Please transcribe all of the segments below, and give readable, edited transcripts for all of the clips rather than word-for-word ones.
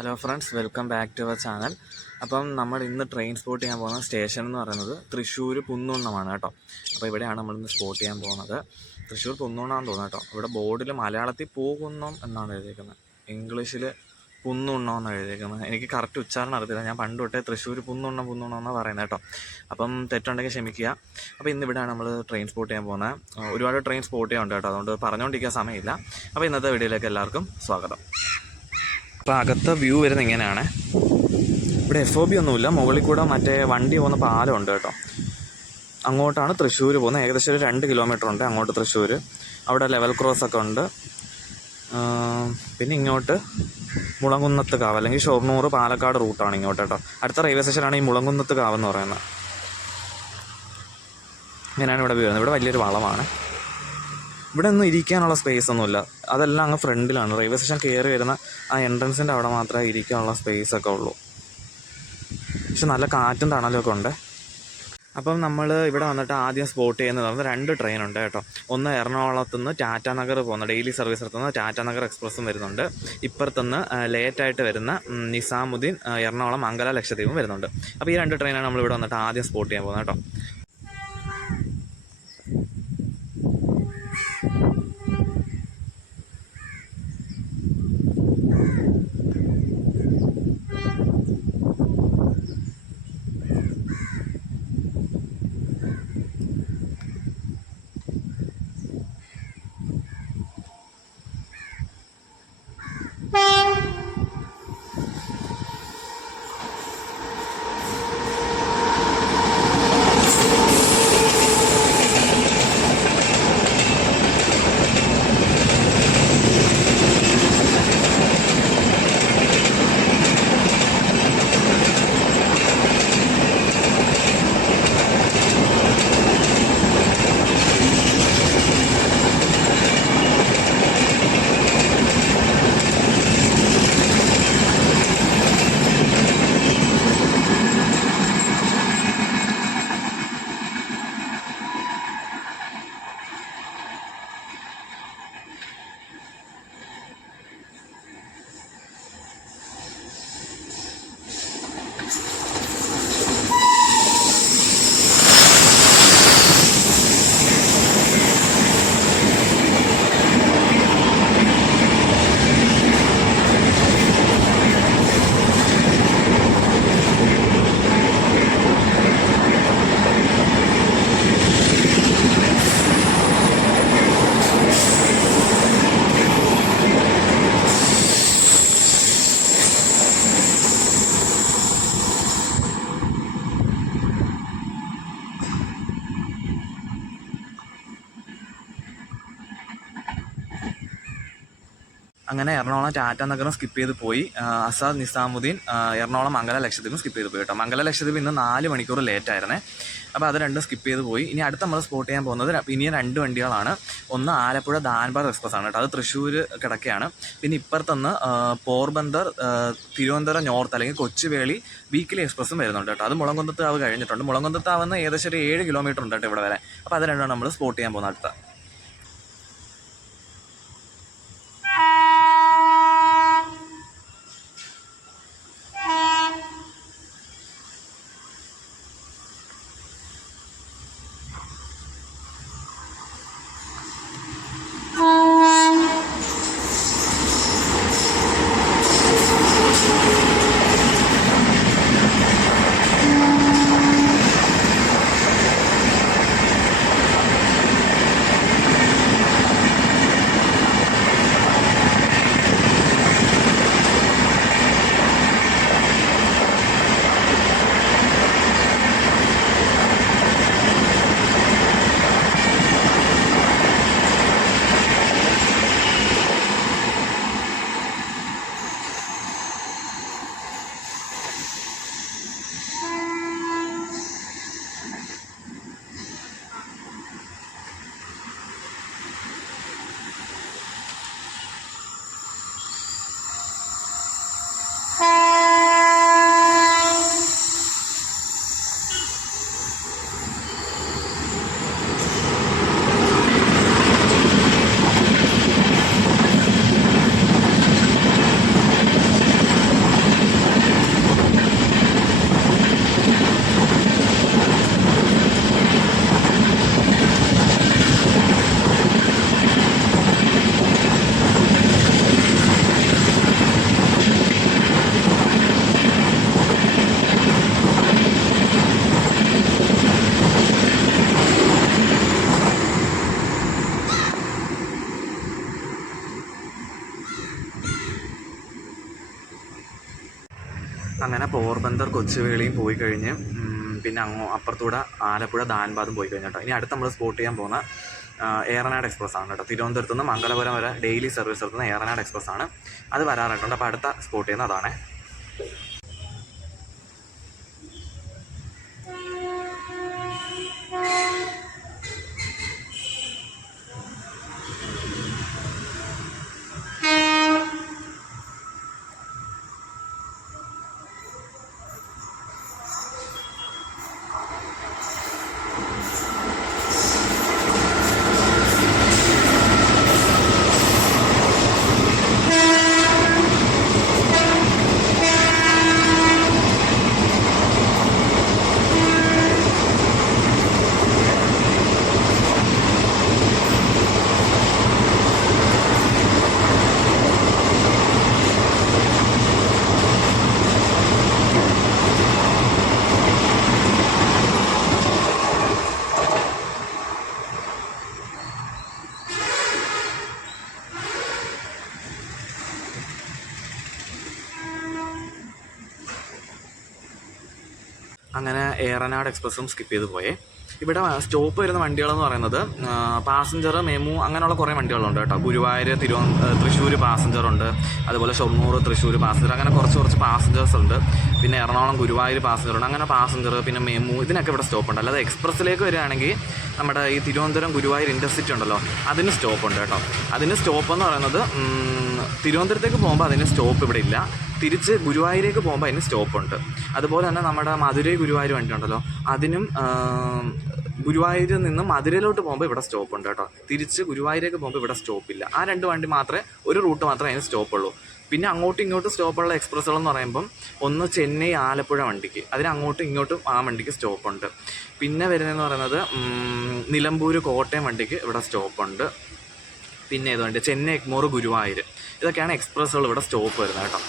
Hello friends, welcome back to our channel. അപ്പം നമ്മൾ ഇന്ന് ട്രെയിൻ സ്പോട്ട് ചെയ്യാൻ പോകുന്ന സ്റ്റേഷൻ എന്ന് പറയുന്നത് തൃശ്ശൂർ പുന്നൂണ്ണമാണ് കേട്ടോ. അപ്പോൾ ഇവിടെയാണ് നമ്മളിന്ന് സ്പോട്ട് ചെയ്യാൻ പോകുന്നത്. തൃശ്ശൂർ പുന്നൂണ്ണാന്ന് തോന്നുന്നു കേട്ടോ. ഇവിടെ ബോർഡിൽ മലയാളത്തിൽ പോകുന്നം എന്നാണ് എഴുതിയിരിക്കുന്നത്, ഇംഗ്ലീഷിൽ പുന്നൂണ്ണം എന്നാണ് എഴുതിയിരിക്കുന്നത്. എനിക്ക് കറക്റ്റ് ഉച്ചാരണം അറിയത്തില്ല. ഞാൻ പണ്ട് തൊട്ടേ തൃശ്ശൂർ പുന്നൂണ്ണം എന്നാണ് പറയുന്നത് കേട്ടോ. അപ്പം തെറ്റുണ്ടെങ്കിൽ ക്ഷമിക്കുക. അപ്പോൾ ഇന്നിവിടെയാണ് നമ്മൾ ട്രെയിൻ സ്പോട്ട് ചെയ്യാൻ പോകുന്നത്. ഒരുപാട് ട്രെയിൻ സ്പോട്ട് ചെയ്യാനുണ്ട് കേട്ടോ, അതുകൊണ്ട് പറഞ്ഞുകൊണ്ടിരിക്കാൻ സമയമില്ല. അപ്പോൾ ഇന്നത്തെ വീഡിയോയിലേക്ക് എല്ലാവർക്കും സ്വാഗതം. അപ്പോൾ അകത്തെ വ്യൂ വരുന്നത് ഇങ്ങനെയാണ്. ഇവിടെ FOB ഒന്നുമില്ല, മുകളിൽ കൂടെ മറ്റേ വണ്ടി പോകുന്ന പാലമുണ്ട് കേട്ടോ. അങ്ങോട്ടാണ് തൃശ്ശൂർ പോകുന്നത്. ഏകദേശം ഒരു 2 കിലോമീറ്റർ ഉണ്ട് അങ്ങോട്ട് തൃശ്ശൂർ. അവിടെ ലെവൽ ക്രോസ് ഒക്കെ ഉണ്ട്. പിന്നെ ഇങ്ങോട്ട് മുളങ്കുന്നത്ത് കാവ് അല്ലെങ്കിൽ ഷൊർണൂർ പാലക്കാട് റൂട്ടാണ് ഇങ്ങോട്ട് കേട്ടോ. അടുത്ത റെയിൽവേ സ്റ്റേഷനാണ് ഈ മുളങ്കുന്നത്ത് കാവ് എന്ന് പറയുന്നത്. ഇങ്ങനെയാണ് ഇവിടെ വ്യൂ വരുന്നത്. ഇവിടെ വലിയൊരു വളമാണ്. ഇവിടെ ഒന്നും ഇരിക്കാനുള്ള സ്പേസ് ഒന്നുമില്ല, അതെല്ലാം അങ്ങ് ഫ്രണ്ടിലാണ്. റെയിൽവേ സ്റ്റേഷൻ കയറി വരുന്ന ആ എൻട്രൻസിൻ്റെ അവിടെ മാത്രമേ ഇരിക്കാനുള്ള സ്പേസ് ഒക്കെ ഉള്ളൂ. പക്ഷെ നല്ല കാറ്റും തണലൊക്കെ ഉണ്ട്. അപ്പം നമ്മൾ ഇവിടെ വന്നിട്ട് ആദ്യം സ്പോട്ട് ചെയ്യുന്നത് പറഞ്ഞാൽ 2 ട്രെയിൻ ഉണ്ട് കേട്ടോ. ഒന്ന് എറണാകുളത്തു നിന്ന് ടാറ്റാനഗർ പോകുന്ന ഡെയിലി സർവീസ് നടത്തുന്ന ടാറ്റാനഗർ എക്സ്പ്രസ്സും വരുന്നുണ്ട്. ഇപ്പുറത്തുനിന്ന് ലേറ്റായിട്ട് വരുന്ന നിസാമുദ്ദീൻ എറണാകുളം മംഗല ലക്ഷദ്വീപും വരുന്നുണ്ട്. അപ്പോൾ ഈ 2 ട്രെയിനാണ് നമ്മളിവിടെ വന്നിട്ട് ആദ്യം സ്പോട്ട് ചെയ്യാൻ പോകുന്നത് കേട്ടോ. അങ്ങനെ എറണാകുളം ടാറ്റാനഗറും സ്കിപ്പ് ചെയ്ത് പോയി. ആസാദ് നിസാമുദ്ദീൻ എറണാകുളം മംഗല ലക്ഷദ്വീപും സ്കിപ്പ് ചെയ്ത് പോയി കേട്ടോ. മംഗല ലക്ഷദ്വീപ് ഇന്ന് 4 മണിക്കൂർ ലേറ്റ് ആയിരുന്നേ. അപ്പോൾ അത് രണ്ടും സ്കിപ്പ് ചെയ്ത് പോയി. ഇനി അടുത്ത് നമ്മൾ സ്പോട്ട് ചെയ്യാൻ പോകുന്നത് ഇനിയും 2 വണ്ടികളാണ്. ഒന്ന് ആലപ്പുഴ ധാൻബാദ് എക്സ്പ്രസ് ആണ് കേട്ടോ, അത് തൃശ്ശൂർ കിടക്കുകയാണ്. പിന്നെ ഇപ്പുറത്തുനിന്ന് പോർബന്ദർ തിരുവനന്തപുരം നോർത്ത് അല്ലെങ്കിൽ കൊച്ചുവേളി വീക്കിലി എക്സ്പ്രസ്സും വരുന്നുണ്ട് കേട്ടോ. അത് മുളങ്കുന്നത്ത് കാവ് കഴിഞ്ഞിട്ടുണ്ട്. മുളങ്കുന്നത്ത് കാവുന്ന ഏകദേശം ഒരു 7 കിലോമീറ്റർ ഉണ്ട് കേട്ടോ ഇവിടെ വരെ. അപ്പോൾ അത് രണ്ടാണ് നമ്മൾ സ്പോട്ട് ചെയ്യാൻ പോകുന്നത് അടുത്ത. അങ്ങനെ പോർബന്ദർ കൊച്ചുവേളിയും പോയി കഴിഞ്ഞ് പിന്നെ അപ്പുറത്തൂടെ ആലപ്പുഴ ധാൻബാദും പോയി കഴിഞ്ഞു കേട്ടോ. ഇനി അടുത്ത് നമ്മൾ സ്പോട്ട് ചെയ്യാൻ പോകുന്ന ഏറനാട് എക്സ്പ്രസ് ആണ് കേട്ടോ. തിരുവനന്തപുരത്ത് നിന്ന് മംഗലപുരം വരെ ഡെയിലി സർവീസ് നടത്തുന്ന ഏറനാട് എക്സ്പ്രസ് ആണ്. അത് വരാറായിട്ടുണ്ട്. അപ്പോൾ അടുത്ത സ്പോട്ട് ചെയ്യുന്ന അതാണ്. അങ്ങനെ ഏറനാട് എക്സ്പ്രസ്സും സ്കിപ്പ് ചെയ്ത് പോയേ. ഇവിടെ സ്റ്റോപ്പ് വരുന്ന വണ്ടികളെന്ന് പറയുന്നത് പാസഞ്ചർ, മെമു അങ്ങനെയുള്ള കുറേ വണ്ടികളുണ്ട് കേട്ടോ. ഗുരുവായൂർ, തൃശ്ശൂർ പാസഞ്ചറുണ്ട്, അതുപോലെ ഷൊർണൂർ, തൃശ്ശൂർ പാസഞ്ചർ, അങ്ങനെ കുറച്ച് പാസഞ്ചേഴ്സ് ഉണ്ട്. പിന്നെ എറണാകുളം ഗുരുവായൂർ പാസഞ്ചറുണ്ട്. അങ്ങനെ പാസഞ്ചർ, പിന്നെ മെമു, ഇതിനൊക്കെ ഇവിടെ സ്റ്റോപ്പുണ്ട്. അല്ലാതെ എക്സ്പ്രസ്സിലേക്ക് വരികയാണെങ്കിൽ നമ്മുടെ ഈ തിരുവനന്തപുരം ഗുരുവായൂർ ഇൻ്റർസിറ്റി ഉണ്ടല്ലോ, അതിന് സ്റ്റോപ്പുണ്ട് കേട്ടോ. അതിന് സ്റ്റോപ്പ് എന്ന് പറയുന്നത് തിരുവനന്തപുരത്തേക്ക് പോകുമ്പോൾ അതിന് സ്റ്റോപ്പ് ഇവിടെ ഇല്ല. തിരിച്ച് ഗുരുവായൂരേക്ക് പോകുമ്പോൾ അതിന് സ്റ്റോപ്പുണ്ട്. അതുപോലെ തന്നെ നമ്മുടെ മധുരൈ ഗുരുവായൂർ വണ്ടി ഉണ്ടല്ലോ, അതിനും ഗുരുവായൂരിൽ നിന്ന് മധുരയിലോട്ട് പോകുമ്പോൾ ഇവിടെ സ്റ്റോപ്പുണ്ട് കേട്ടോ. തിരിച്ച് ഗുരുവായൂരേക്ക് പോകുമ്പോൾ ഇവിടെ സ്റ്റോപ്പില്ല. ആ രണ്ട് വണ്ടി മാത്രമേ, ഒരു റൂട്ട് മാത്രമേ അതിന് സ്റ്റോപ്പുള്ളൂ. പിന്നെ അങ്ങോട്ടും ഇങ്ങോട്ടും സ്റ്റോപ്പുള്ള എക്സ്പ്രസ്സുകളെന്ന് പറയുമ്പം ഒന്ന് ചെന്നൈ ആലപ്പുഴ വണ്ടിക്ക്, അതിന് അങ്ങോട്ടും ഇങ്ങോട്ടും ആ വണ്ടിക്ക് സ്റ്റോപ്പുണ്ട്. പിന്നെ വരുന്നതെന്ന് പറയുന്നത് നിലമ്പൂർ കോട്ടയം വണ്ടിക്ക് ഇവിടെ സ്റ്റോപ്പുണ്ട്. പിന്നെ ഏത് വണ്ടി, ചെന്നൈ എഗ്മോർ ഗുരുവായൂർ, ഇതൊക്കെയാണ് എക്സ്പ്രസ്സുകൾ ഇവിടെ സ്റ്റോപ്പ് വരുന്നത് കേട്ടോ.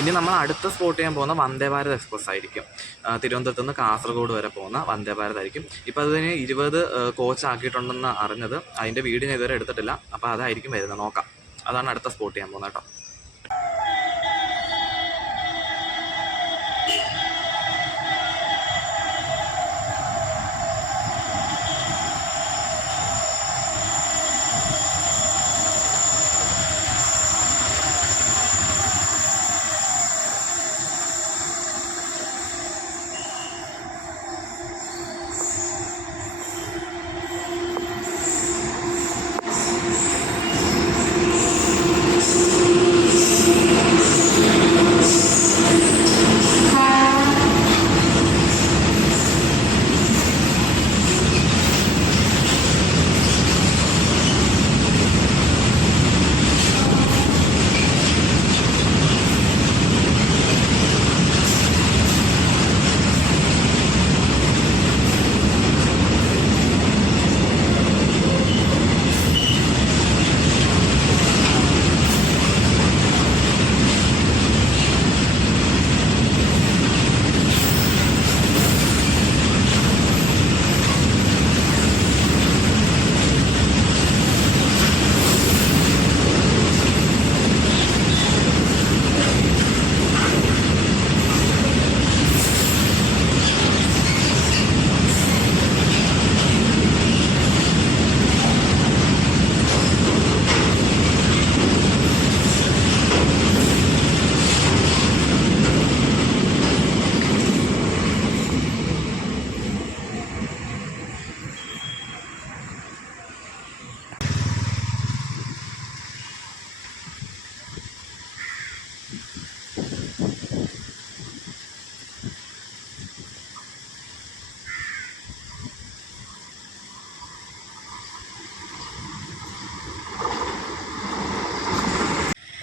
ഇനി നമ്മൾ അടുത്ത സ്പോട്ട് ചെയ്യാൻ പോകുന്ന വന്ദേ ഭാരത് എക്സ്പ്രസ് ആയിരിക്കും. തിരുവനന്തപുരത്ത് നിന്ന് കാസർഗോഡ് വരെ പോകുന്ന വന്ദേ ഭാരത് ആയിരിക്കും. ഇപ്പോൾ അതിന് 20 കോച്ച് ആക്കിയിട്ടുണ്ടെന്ന് അറിഞ്ഞത്. അതിൻ്റെ വീഡിയോ ഞാൻ ഇതുവരെ എടുത്തിട്ടില്ല. അപ്പോൾ അതായിരിക്കും വരുന്നത്, നോക്കാം. അതാണ് അടുത്ത സ്പോട്ട് ചെയ്യാൻ പോകുന്നത് കേട്ടോ.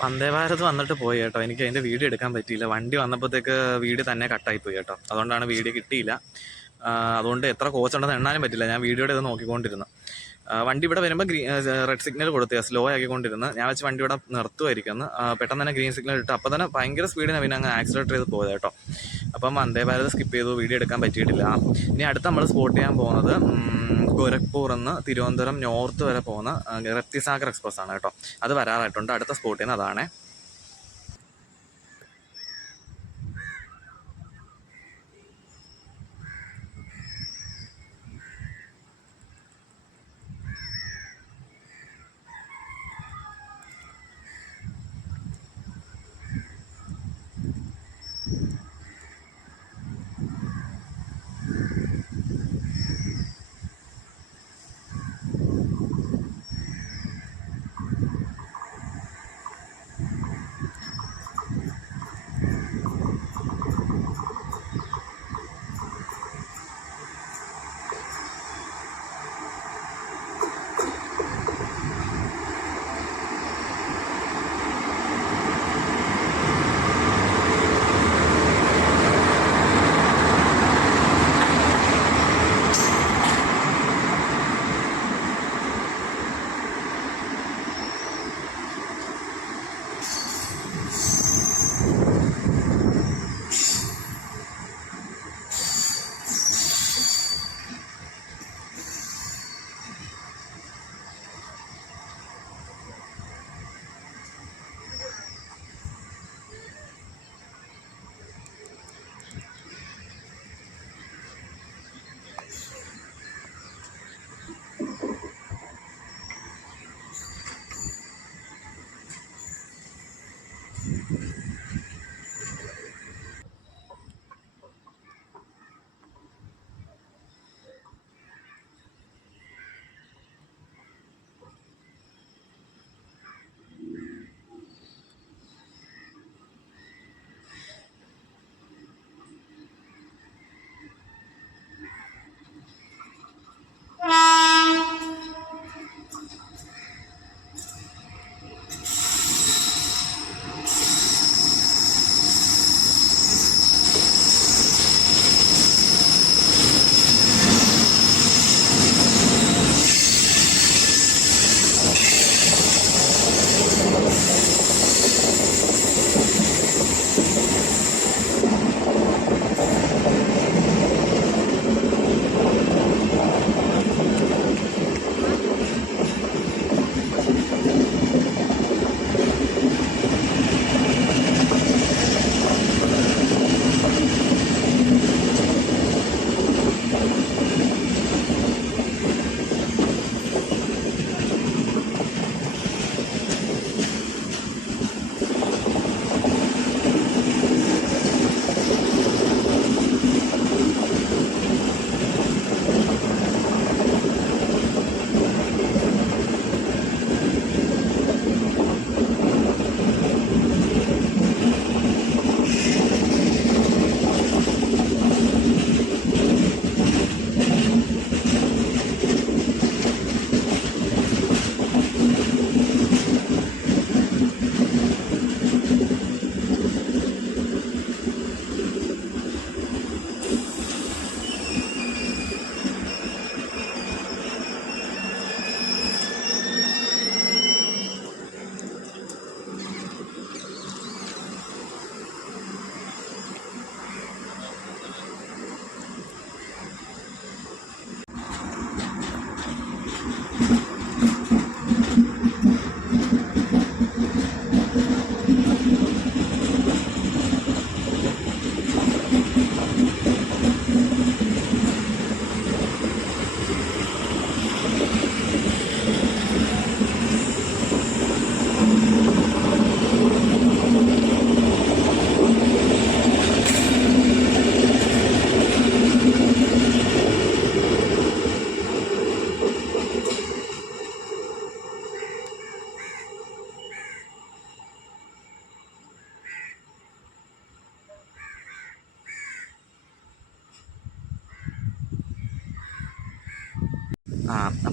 വന്ദേ ഭാരത് വന്നിട്ട് പോയി കേട്ടോ. എനിക്ക് അതിൻ്റെ വീഡിയോ എടുക്കാൻ പറ്റിയില്ല. വണ്ടി വന്നപ്പോഴത്തേക്ക് വീഡിയോ തന്നെ കട്ടായിപ്പോയി കേട്ടോ. അതുകൊണ്ടാണ് വീഡിയോ കിട്ടിയില്ല. അതുകൊണ്ട് എത്ര കോച്ചുണ്ടെന്ന് എണ്ണാനും പറ്റില്ല. ഞാൻ വീഡിയോയുടെ ഇത് നോക്കിക്കൊണ്ടിരുന്നു. വണ്ടി ഇവിടെ വരുമ്പോൾ റെഡ് സിഗ്നൽ കൊടുത്തേ, സ്ലോ ആക്കിക്കൊണ്ടിരുന്നു. ഞാൻ വെച്ച് വണ്ടി ഇവിടെ നിർത്തുമായിരിക്കുന്നു. പെട്ടെന്ന് തന്നെ ഗ്രീൻ സിഗ്നൽ ഇട്ട് അപ്പോൾ തന്നെ ഭയങ്കര സ്പീഡിന് പിന്നെ അങ്ങ് ആക്സിലേറ്റർ ചെയ്ത് പോയത് കേട്ടോ. അപ്പം വന്ദേ ഭാരത് സ്കിപ്പ് ചെയ്തു, വീഡിയോ എടുക്കാൻ പറ്റിയിട്ടില്ല. ഇനി അടുത്ത് നമ്മൾ സ്പോട്ട് ചെയ്യാൻ പോകുന്നത് ഗോരഖ്പൂർ നിന്ന് തിരുവനന്തപുരം നോർത്ത് വരെ പോകുന്ന രപ്തിസാഗർ എക്സ്പ്രസ് ആണ് കേട്ടോ. അത് വരാറായിട്ടുണ്ട്. അടുത്ത സ്പോട്ട് ചെയ്യുന്നത് അതാണ്.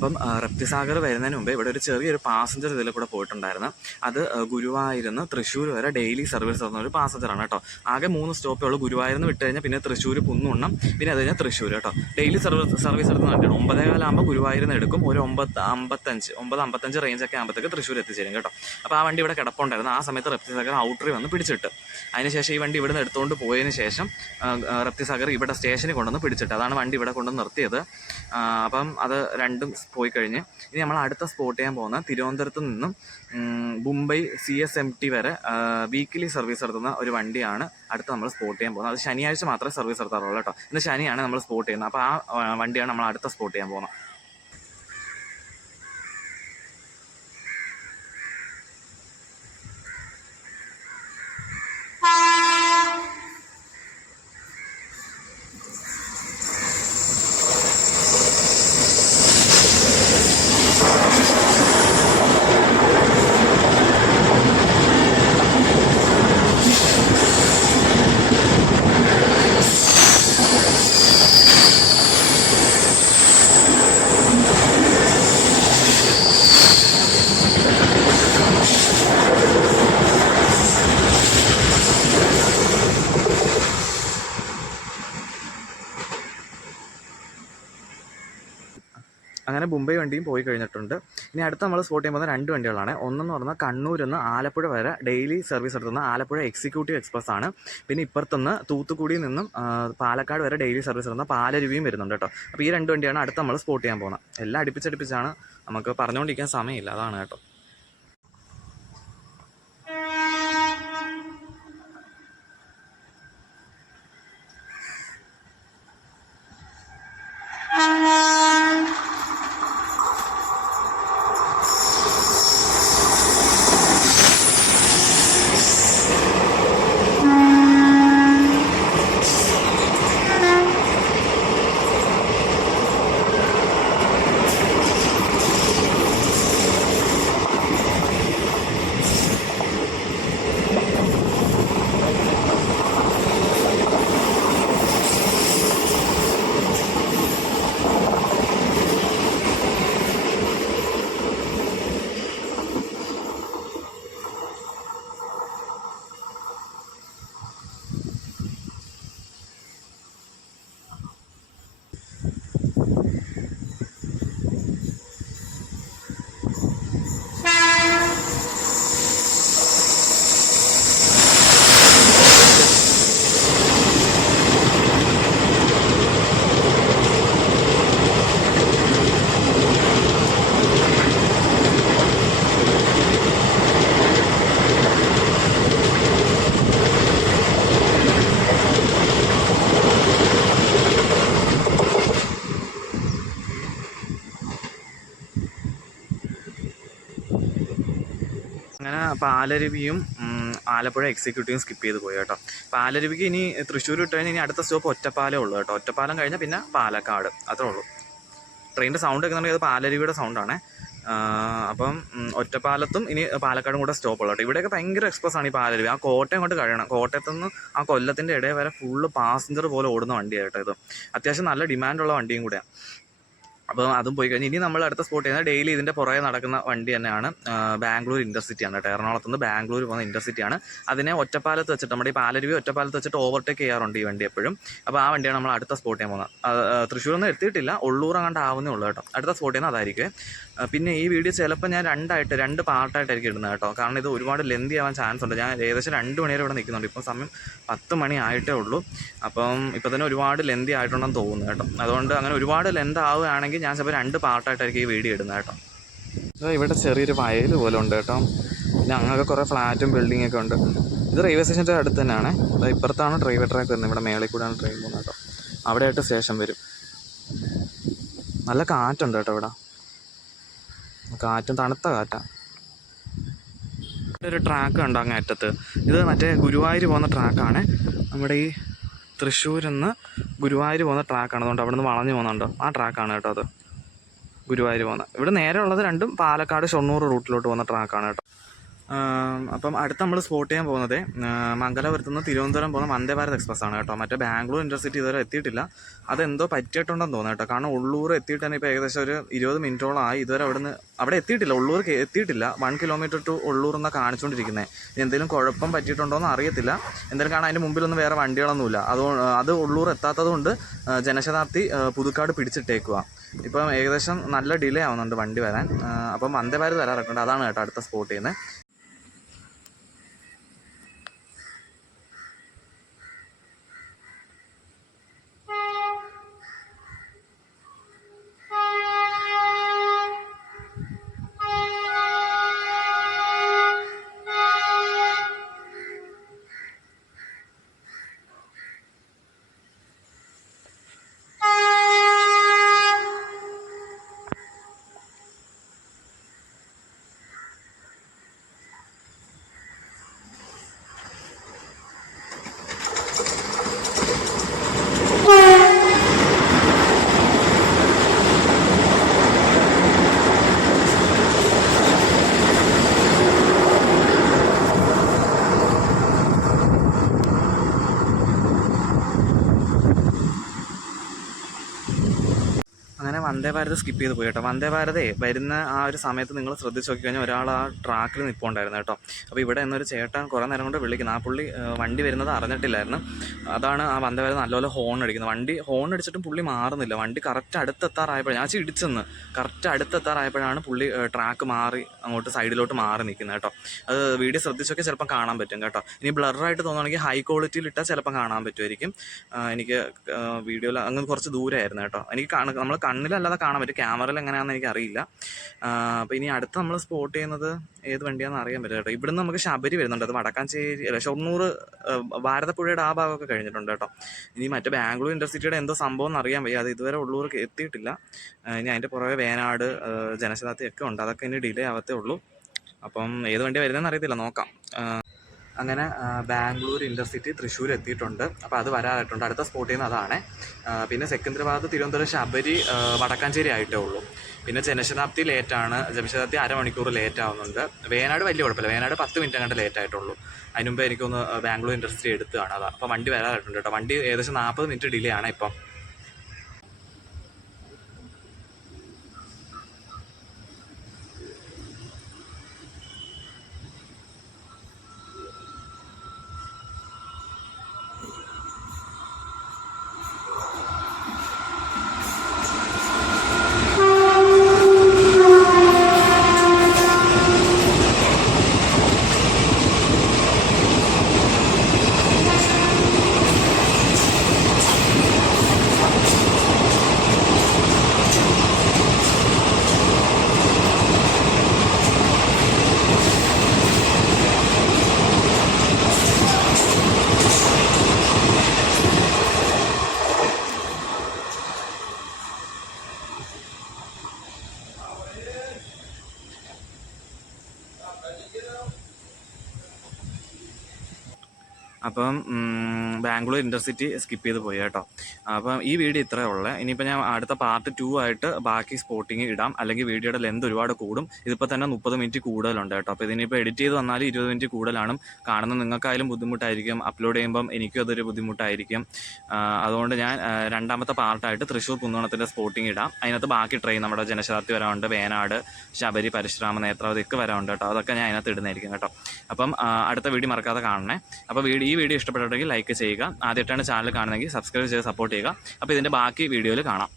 അപ്പം റപ്തിസാഗർ വരുന്നതിന് മുമ്പേ ഇവിടെ ഒരു ചെറിയൊരു പാസഞ്ചർ ഇതിൽ കൂടെ പോയിട്ടുണ്ടായിരുന്നു. അത് ഗുരുവായൂരിന്ന് തൃശ്ശൂർ വരെ ഡെയിലി സർവീസ് നടന്ന ഒരു പാസഞ്ചറാണ് കേട്ടോ. ആകെ 3 സ്റ്റോപ്പേ ഉള്ളൂ. ഗുരുവായൂരിന്ന് വിട്ട് കഴിഞ്ഞാൽ പിന്നെ തൃശ്ശൂർ കുന്നുണ്ണം, പിന്നെ അത് കഴിഞ്ഞാൽ തൃശ്ശൂർ കേട്ടോ. ഡെയിലി സർവീസ് എടുക്കുന്ന വണ്ടിയാണ്. 9:15 ഗുരുവായൂരിൽ നിന്ന് എടുക്കും. ഒരു 9:55 റേഞ്ചൊക്കെ ആകുമ്പോഴത്തേക്ക് തൃശ്ശൂർ എത്തിച്ചേരും കേട്ടോ. അപ്പോൾ ആ വണ്ടി ഇവിടെ കിടപ്പുണ്ടായിരുന്നു. ആ സമയത്ത് റപ്തിസാഗർ ഔട്ടറി വന്ന് പിടിച്ചിട്ട്, അതിനുശേഷം ഈ വണ്ടി ഇവിടെ നിന്ന് എടുത്തുകൊണ്ട് പോയതിന് ശേഷം റപ്തിസാഗർ ഇവിടെ സ്റ്റേഷനിൽ കൊണ്ടുവന്ന് പിടിച്ചിട്ട്, അതാണ് വണ്ടി ഇവിടെ കൊണ്ടുവന്ന് നിർത്തിയത്. അപ്പം അത് രണ്ടും പോയി കഴിഞ്ഞ് ഇനി നമ്മൾ അടുത്ത സ്പോട്ട് ചെയ്യാൻ പോകുന്ന തിരുവനന്തപുരത്ത് നിന്നും മുംബൈ CSMT വരെ വീക്കിലി സർവീസ് നടത്തുന്ന ഒരു വണ്ടിയാണ് അടുത്ത് നമ്മൾ സ്പോട്ട് ചെയ്യാൻ പോകുന്നത്. അത് ശനിയാഴ്ച മാത്രമേ സർവീസ് നടത്താറുള്ളൂ കേട്ടോ. ഇന്ന് ശനിയാണ് നമ്മൾ സ്പോട്ട് ചെയ്യുന്നത്. അപ്പോൾ ആ വണ്ടിയാണ് നമ്മൾ അടുത്ത സ്പോട്ട് ചെയ്യാൻ പോകുന്നത്. അങ്ങനെ മുംബൈ വണ്ടിയും പോയി കഴിഞ്ഞിട്ടുണ്ട്. ഇനി അടുത്ത് നമ്മൾ സ്പോട്ട് ചെയ്യാൻ പോകുന്ന 2 വണ്ടികളാണ്. ഒന്നെന്ന് പറഞ്ഞാൽ കണ്ണൂരിൽ നിന്ന് ആലപ്പുഴ വരെ ഡെയിലി സർവീസ് നടത്തുന്ന ആലപ്പുഴ എക്സിക്യൂട്ടീവ് എക്സ്പ്രസ് ആണ്. പിന്നെ ഇപ്പുറത്തുനിന്ന് തൂത്തുക്കുടിയിൽ നിന്നും പാലക്കാട് വരെ ഡെയിലി സർവീസ് നടത്തുന്ന പാലരുവിയും വരുന്നുണ്ട് കേട്ടോ. അപ്പോൾ ഈ 2 വണ്ടിയാണ് അടുത്ത് നമ്മൾ സ്പോട്ട് ചെയ്യാൻ പോകുന്നത്. എല്ലാം അടുപ്പിച്ചടുപ്പിച്ചാണ്, നമുക്ക് പറഞ്ഞുകൊണ്ടിരിക്കാൻ സമയമില്ല, അതാണ് കേട്ടോ. അങ്ങനെ പാലരുവിയും ആലപ്പുഴ എക്സിക്യൂട്ടീവും സ്കിപ്പ് ചെയ്ത് പോയി കേട്ടോ. പാലരുവിക്ക് ഇനി തൃശ്ശൂർ വിട്ട് കഴിഞ്ഞാൽ ഇനി അടുത്ത സ്റ്റോപ്പ് ഒറ്റപ്പാലേ ഉള്ളൂ കേട്ടോ. ഒറ്റപ്പാലം കഴിഞ്ഞാൽ പിന്നെ പാലക്കാട്, അത്രേ ഉള്ളൂ. ട്രെയിനിൻ്റെ സൗണ്ട് കേൾക്കുന്നുണ്ടെങ്കിൽ അത് പാലരുവിയുടെ സൗണ്ടാണ്. അപ്പം ഒറ്റപ്പാലത്തും ഇനി പാലക്കാടും കൂടെ സ്റ്റോപ്പുള്ളൂ കേട്ടോ. ഇവിടെയൊക്കെ ഭയങ്കര എക്സ്പ്രസ് ആണ് ഈ പാലരുവി. ആ കോട്ടയം കൊണ്ട് കഴിയണം. കോട്ടയത്തുനിന്ന് ആ കൊല്ലത്തിൻ്റെ ഇടയിൽ വരെ ഫുള്ള് പാസഞ്ചർ പോലെ ഓടുന്ന വണ്ടിയാണ് കേട്ടോ ഇത്. അത്യാവശ്യം നല്ല ഡിമാൻഡുള്ള വണ്ടിയും കൂടെയാണ്. അപ്പോൾ അതും പോയി കഴിഞ്ഞ് ഇനി നമ്മൾ അടുത്ത സ്പോട്ട് ചെയ്യുന്നത് ഡെയിലി ഇതിൻ്റെ പുറകെ നടക്കുന്ന വണ്ടി തന്നെയാണ്. ബാംഗ്ലൂർ ഇൻ്റർസിറ്റിയാണ് കേട്ടോ. എറണാകുളത്ത് നിന്ന് ബാംഗ്ലൂർ പോകുന്ന ഇൻ്റർസിറ്റിയാണ്. അതിനെ ഒറ്റപ്പാലത്ത് വെച്ചിട്ട്, നമ്മുടെ ഈ പാലരുവി ഒറ്റപ്പാലത്ത് വെച്ചിട്ട് ഓവർടേക്ക് ചെയ്യാറുണ്ട് ഈ വണ്ടി എപ്പോഴും. അപ്പോൾ ആ വണ്ടിയാണ് നമ്മൾ അടുത്ത സ്പോട്ട് ചെയ്യാൻ പോകുന്നത്. തൃശ്ശൂരൊന്നും എത്തിയിട്ടില്ല, ഉള്ളൂർ അങ്ങോട്ട് ആവുന്നേ ഉള്ളൂ കേട്ടോ. അടുത്ത സ്പോട്ട് ചെയ്യുന്നത് അതായിരിക്കും. പിന്നെ ഈ വീഡിയോ ചിലപ്പോൾ ഞാൻ 2 പാർട്ടായിട്ടായിരിക്കും ഇടുന്നത് കേട്ടോ. കാരണം ഇത് ഒരുപാട് ലെന്തി ആവാൻ ചാൻസ് ഉണ്ട്. ഞാൻ ഏകദേശം 2 മണി വരെ ഇവിടെ നിൽക്കുന്നുണ്ട്. ഇപ്പം സമയം 10 മണി ആയിട്ടേ ഉള്ളൂ. അപ്പം ഇപ്പോൾ തന്നെ ഒരുപാട് ലെന്തി ആയിട്ടുണ്ടെന്ന് തോന്നുന്നു കേട്ടോ. അതുകൊണ്ട് അങ്ങനെ ഒരുപാട് ലെന്ത് ആവുകയാണെങ്കിൽ ഞാൻ ചിലപ്പോൾ 2 പാർട്ടായിട്ടായിരിക്കും ഈ വീഡിയോ ഇടുന്നത് കേട്ടോ. ഇവിടെ ചെറിയൊരു വയൽ പോലെ ഉണ്ട് കേട്ടോ. പിന്നെ അങ്ങനെയൊക്കെ കുറേ ഫ്ലാറ്റും ബിൽഡിങ്ങൊക്കെ ഉണ്ട്. ഇത് റെയിൽവേ സ്റ്റേഷൻ്റെ അടുത്ത് തന്നെയാണ്. ഇപ്പുറത്താണ് റെയിൽവേ ട്രാക്ക് വരുന്നത്. ഇവിടെ മേളിൽ കൂടെയാണ് ട്രെയിൻ പോകുന്നത് കേട്ടോ. അവിടെയായിട്ട് സ്റ്റേഷൻ വരും. നല്ല കാറ്റുണ്ട് കേട്ടോ ഇവിടെ. കാറ്റും തണുത്ത കാറ്റാണ്. ഒരു ട്രാക്ക് ഉണ്ട് അങ്ങ് അറ്റത്ത്. ഇത് മറ്റേ ഗുരുവായൂർ പോകുന്ന ട്രാക്കാണ്. നമ്മുടെ ഈ തൃശ്ശൂരിൽ നിന്ന് ഗുരുവായൂർ പോകുന്ന ട്രാക്കാണ്. അതുകൊണ്ട് അവിടെ നിന്ന് വളഞ്ഞു പോകുന്നുണ്ടോ, ആ ട്രാക്കാണ് കേട്ടോ അത് ഗുരുവായൂർ പോകുന്നത്. ഇവിടെ നേരെ ഉള്ളത് 2 പാലക്കാട് ഷൊർണൂർ റൂട്ടിലോട്ട് പോകുന്ന ട്രാക്കാണ് കേട്ടോ. അപ്പം അടുത്ത് നമ്മൾ സ്പോട്ട് ചെയ്യാൻ പോകുന്നത് മംഗലാപുരത്ത് നിന്ന് തിരുവനന്തപുരം പോകുന്ന വന്ദേ ഭാരത് എക്സ്പ്രസ് ആണ് കേട്ടോ. മറ്റേ ബാംഗ്ലൂർ ഇൻ്റർസിറ്റി ഇതുവരെ എത്തിയിട്ടില്ല. അതെന്തോ പറ്റിയിട്ടുണ്ടെന്ന് തോന്നുന്നു കേട്ടോ. കാരണം ഉള്ളൂർ എത്തിയിട്ട് തന്നെ ഇപ്പോൾ ഏകദേശം ഒരു 20 മിനിറ്റോളം ആയി. ഇതുവരെ അവിടെ എത്തിയിട്ടില്ല, ഉള്ളൂർ എത്തിയിട്ടില്ല. 1 കിലോമീറ്റർ ടു ഉള്ളൂർ എന്നാണ് കാണിച്ചുകൊണ്ടിരിക്കുന്നത്. എന്തെങ്കിലും കുഴപ്പം പറ്റിയിട്ടുണ്ടോ എന്ന് അറിയത്തില്ല. എന്തായാലും കാരണം അതിൻ്റെ മുമ്പിലൊന്നും വേറെ വണ്ടികളൊന്നുമില്ല. അത് ഉള്ളൂർ എത്താത്തത് കൊണ്ട് ജനശതാബ്ദി പുതുക്കാട് പിടിച്ചിട്ടേക്കുക. ഇപ്പം ഏകദേശം നല്ല ഡിലേ ആവുന്നുണ്ട് വണ്ടി വരാൻ. അപ്പം വന്ദേ ഭാരത് വരാറൊക്കെയുണ്ട്. അതാണ് കേട്ടോ അടുത്ത സ്പോട്ട് ചെയ്യുന്നത്. അങ്ങനെ വന്ദേ ഭാരത് സ്കിപ്പ് ചെയ്ത് പോയി കേട്ടോ. വന്ദേ ഭാരതേ വരുന്ന ആ ഒരു സമയത്ത് നിങ്ങൾ ശ്രദ്ധിച്ച് നോക്കിക്കഴിഞ്ഞാൽ ഒരാൾ ആ ട്രാക്കിൽ നിൽപ്പുണ്ടായിരുന്നു കേട്ടോ. അപ്പോൾ ഇവിടെ നിന്നൊരു ചേട്ടൻ കുറേ നേരം കൊണ്ട് വിളിക്കുന്നത്. ആ പുള്ളി വണ്ടി വരുന്നത് അറിഞ്ഞിട്ടില്ലായിരുന്നു. അതാണ് ആ വന്ദേ ഭാരത് നല്ലപോലെ ഹോൺ അടിക്കുന്നത്. വണ്ടി ഹോൺ അടിച്ചിട്ടും പുള്ളി മാറുന്നില്ല. വണ്ടി കറക്റ്റ് അടുത്തെത്താറായപ്പോഴാണ് ഞാൻ ഇടിച്ചെന്ന് കറക്റ്റ് അടുത്തെത്താറായപ്പോഴാണ് പുള്ളി ട്രാക്ക് മാറി അങ്ങോട്ട് സൈഡിലോട്ട് മാറി നിൽക്കുന്നത് കേട്ടോ. അത് വീഡിയോ ശ്രദ്ധിച്ചൊക്കെ ചിലപ്പം കാണാൻ പറ്റും കേട്ടോ. ഇനി ബ്ലറായിട്ട് തോന്നുകയാണെങ്കിൽ ഹൈ ക്വാളിറ്റിയിൽ ഇട്ടാൽ ചിലപ്പം കാണാൻ പറ്റുമായിരിക്കും. എനിക്ക് വീഡിയോയിൽ അങ്ങ് കുറച്ച് ദൂരമായിരുന്നു കേട്ടോ. എനിക്ക് നമ്മൾ കണ്ണിലല്ലാതെ കാണാൻ പറ്റും, ക്യാമറയിൽ എങ്ങനെയാണെന്ന് എനിക്കറിയില്ല. അപ്പോൾ ഇനി അടുത്ത് നമ്മൾ സ്പോട്ട് ചെയ്യുന്നത് ഏത് വണ്ടിയാണെന്ന് അറിയാൻ പറ്റും കേട്ടോ. ഇവിടുന്ന് നമുക്ക് ശബരി വരുന്നുണ്ട്. അത് വടക്കാഞ്ചേരി അല്ല ഷൊർണൂർ ഭാരതപ്പുഴയുടെ ആ ഭാഗമൊക്കെ കഴിഞ്ഞിട്ടുണ്ട് കേട്ടോ. ഇനി മറ്റേ ബാംഗ്ലൂർ ഇൻ്റർസിറ്റിയുടെ എന്തോ സംഭവം എന്നറിയാൻ വയ്യ. അത് ഇതുവരെ ഉള്ളൂർക്ക് എത്തിയിട്ടില്ല. ഇനി അതിൻ്റെ പുറകെ വേനാട് ജനശതാബ്ദി ഒക്കെ ഉണ്ട്. അതൊക്കെ ഇനി ഡിലേ ആവത്തേ ഉള്ളൂ. അപ്പം ഏത് വണ്ടി വരുന്നതെന്ന് അറിയത്തില്ല, നോക്കാം. അങ്ങനെ ബാംഗ്ലൂർ ഇൻ്റർസിറ്റി തൃശ്ശൂർ എത്തിയിട്ടുണ്ട്. അപ്പോൾ അത് വരാറായിട്ടുണ്ട്. അടുത്ത സ്പോട്ട് ചെയ്യുന്നത് അതാണ്. പിന്നെ സെക്കന്ദരാബാദ് തിരുവനന്തപുരം ശബരി വടക്കാഞ്ചേരി ആയിട്ടേ ഉള്ളൂ. പിന്നെ ജനശതാബ്ദി ലേറ്റാണ്. ജനശതാബ്ദി അരമണിക്കൂർ ലേറ്റ് ആവുന്നുണ്ട്. വേനാട് വലിയ കുഴപ്പമില്ല. വേനാട് 10 മിനിറ്റ് അങ്ങോട്ട് ലേറ്റ് ആയിട്ടുള്ളൂ. അതിന് മുമ്പ് എനിക്കൊന്ന് ബാംഗ്ലൂർ ഇൻ്റർസിറ്റി എടുത്തതാണ്. അതാണ് അപ്പോൾ വണ്ടി വരാറായിട്ടുണ്ട് കേട്ടോ. വണ്ടി ഏകദേശം 40 മിനിറ്റ് ഡിലേ ആണ് ഇപ്പം. അപ്പം ബാംഗ്ലൂർ ഇൻ്റർസിറ്റി സ്കിപ്പ് ചെയ്ത് പോയി കേട്ടോ. അപ്പം ഈ വീഡിയോ ഇത്രയേ ഉള്ളൂ. ഇനിയിപ്പോൾ ഞാൻ അടുത്ത പാർട്ട് 2 ആയിട്ട് ബാക്കി സ്പോട്ടിങ് ഇടാം. അല്ലെങ്കിൽ വീഡിയോയുടെ ലെന്ത് ഒരുപാട് കൂടും. ഇതിപ്പോൾ തന്നെ 30 മിനിറ്റ് കൂടുതലുണ്ട് കേട്ടോ. അപ്പോൾ ഇതിനിപ്പോൾ എഡിറ്റ് ചെയ്ത് വന്നാൽ 20 മിനിറ്റ് കൂടുതലാണ്. കാണുന്ന നിങ്ങൾക്കായാലും ബുദ്ധിമുട്ടായിരിക്കും, അപ്ലോഡ് ചെയ്യുമ്പം എനിക്കും അതൊരു ബുദ്ധിമുട്ടായിരിക്കും. അതുകൊണ്ട് ഞാൻ രണ്ടാമത്തെ പാർട്ടായിട്ട് തൃശ്ശൂർ കുന്നോണത്തിൻ്റെ സ്പോട്ടിങ് ഇടാം. അതിനകത്ത് ബാക്കി ട്രെയിൻ നമ്മുടെ ജനശതാബ്ദി വരാറുണ്ട്, വേനാട്, ശബരി, പരശുരാമ, നേത്രാവതി ഒക്കെ വരാറുണ്ട് കേട്ടോ. അതൊക്കെ ഞാൻ അതിനകത്ത് ഇടുന്നതായിരിക്കും കേട്ടോ. അപ്പം അടുത്ത വീഡിയോ മറക്കാതെ കാണണേ. അപ്പോൾ ഈ വീഡിയോ ഇഷ്ടപ്പെട്ടിട്ടുണ്ടെങ്കിൽ ലൈക്ക് ചെയ്യുക. ആദ്യമായിട്ടാണ് ചാനൽ കാണുന്നതെങ്കിൽ സബ്സ്ക്രൈബ് ചെയ്ത് സപ്പോർട്ട് ചെയ്യുക. അപ്പോൾ ഇതിൻ്റെ ബാക്കി വീഡിയോയിൽ കാണാം.